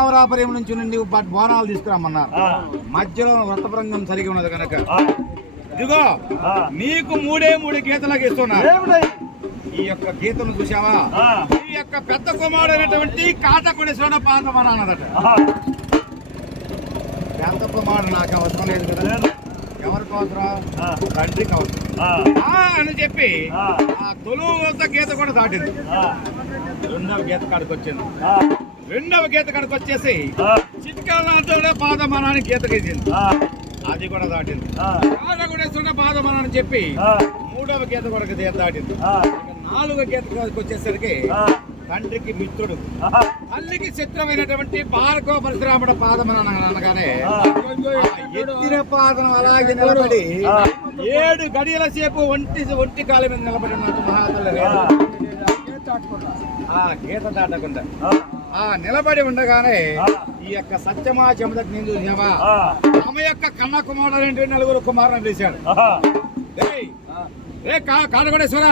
పీతాంబరాపురం నుంచి నుండి బోనాలు తీసుకురామన్నారు. మధ్యలో వ్రతభంగం సరిగా ఉన్నది కనుక ఇదిగో నీకు మూడు గీతలకు ఇస్తున్నారు. ఈ యొక్క గీతను చూసావా? ఈ యొక్క పెద్ద కుమారుడైనటువంటి కాటకొడేశ్వర పాదమన అన్నదట. పెద్ద కుమారుడు నాకు అవసరం లేదు కదా, ఎవరికి అవసరం? తండ్రికి అవసరం అని చెప్పి ఆ తొలుత గీత కూడా దాటింది. రెండవ గీత కాడికి వచ్చింది. రెండవ గీత కాడికి వచ్చేసి చిట్కాలతో పాదమనాన్ని గీత గీసింది. అది కూడా దాటింది. కాటకొడేశ్వర పాదమనాన్ని చెప్పి మూడవ గీత కూడా గీత దాటింది. నాలుగో గీత వచ్చేసరికి తండ్రికి మిత్రుడు, తల్లికి శత్రువైనటువంటి భార్గవ పరశురాముడు పాదమని అనగానే ఎత్తిన పాదం అలాగే నిలబడి 7 గడియల సేపు ఒంటి కాల మీద నిలబడి ఉన్నట్టు మహాతల్లి గీత దాటకుండా నిలబడి ఉండగానే ఈ యొక్క సత్యమా చెమదకి నేను చూసావా? ఆమె యొక్క కన్న కుమారుడు 4 కుమారులను తీశాడు. కాటకొడేశ్వర